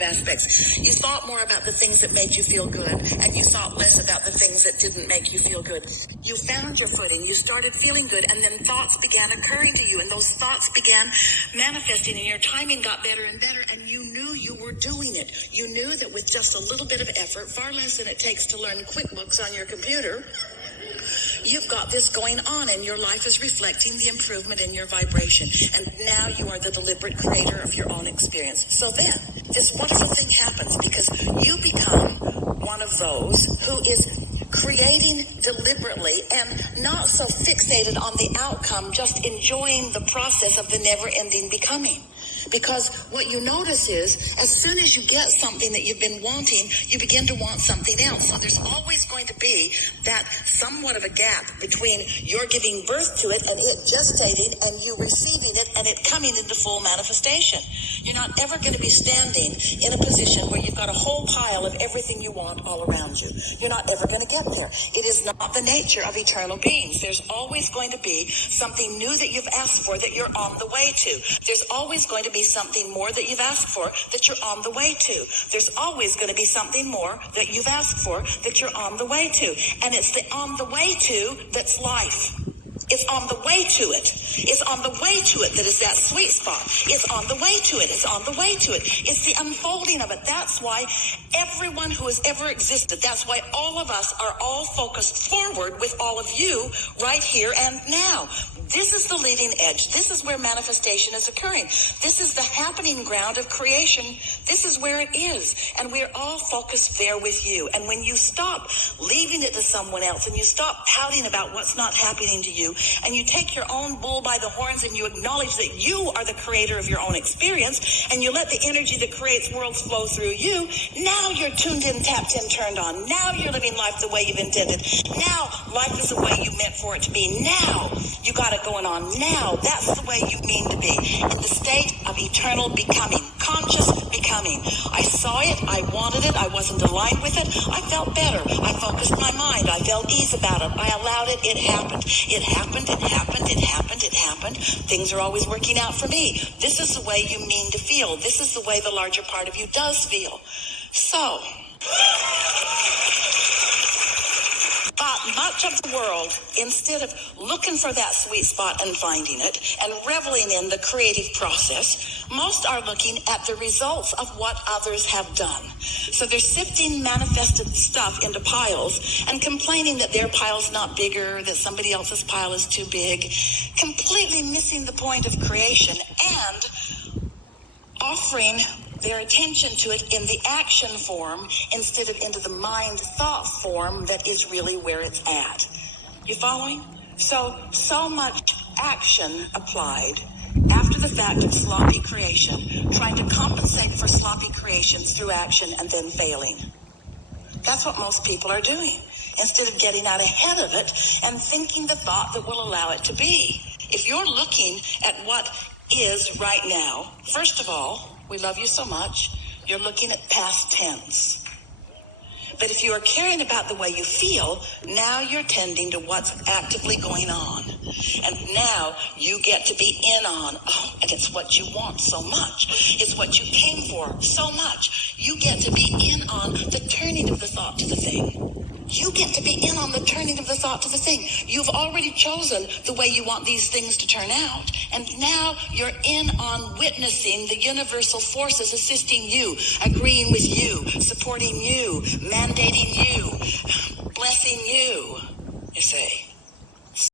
aspects. You thought more about the things that made you feel good, and you thought less about the things that didn't make you feel good. You found your footing, you started feeling good, and then thoughts began occurring to you, and those thoughts began manifesting, and your timing got better and better, and you knew you were doing it. You knew that with just a little bit of effort, far less than it takes to learn QuickBooks on your computer, you've got this going on, and your life is reflecting the improvement in your vibration. And now you are the deliberate creator of your own experience. So then, this wonderful thing happens because you become one of those who is creating deliberately and not so fixated on the outcome, just enjoying the process of the never-ending becoming. Because what you notice is, as soon as you get something that you've been wanting, you begin to want something else. So there's always going to be that somewhat of a gap between your giving birth to it and it gestating and you receiving it and it coming into full manifestation. You're not ever going to be standing in a position where you've got a whole pile of everything you want all around you. You're not ever going to get there. It is not the nature of eternal beings. There's always going to be something new that you've asked for that you're on the way to. There's always going to be something more that you've asked for that you're on the way to. There's always going to be something more that you've asked for that you're on the way to. And it's the on the way to that's life. It's on the way to it. It's on the way to it that is that sweet spot. It's on the way to it. It's on the way to it. It's the unfolding of it. That's why everyone who has ever existed, that's why all of us are all focused forward with all of you right here and now. This is the leading edge. This is where manifestation is occurring. This is the happening ground of creation. This is where it is. And we're all focused there with you. And when you stop leaving it to someone else and you stop pouting about what's not happening to you, and you take your own bull by the horns and you acknowledge that you are the creator of your own experience, and you let the energy that creates worlds flow through you, now you're tuned in, tapped in, turned on. Now you're living life the way you've intended. Now life is the way you meant for it to be. Now you got it going on. Now that's the way you mean to be, in the state of eternal becoming, conscious becoming. I saw it, I wanted it, I wasn't aligned with it, I felt better, I focused my mind, I felt ease about it, I allowed it, it happened. It happened, it happened, it happened, it happened. Things are always working out for me. This is the way you mean to feel. This is the way the larger part of you does feel. So, but much of the world, instead of looking for that sweet spot and finding it and reveling in the creative process, most are looking at the results of what others have done. So they're sifting manifested stuff into piles and complaining that their pile's not bigger, that somebody else's pile is too big, completely missing the point of creation and offering their attention to it in the action form instead of into the mind thought form that is really where it's at. You following? So much action applied after the fact of sloppy creation, trying to compensate for sloppy creations through action and then failing. That's what most people are doing, instead of getting out ahead of it and thinking the thought that will allow it to be. If you're looking at what is right now, first of all, we love you so much, you're looking at past tense. But if you are caring about the way you feel, now you're tending to what's actively going on. And now you get to be in on, and it's what you want so much. It's what you came for so much. You get to be in on the turning of the thought to the thing. You get to be in on the turning of the thought to the thing. You've already chosen the way you want these things to turn out. And now you're in on witnessing the universal forces assisting you, agreeing with you, supporting you, mandating you, blessing you, you see.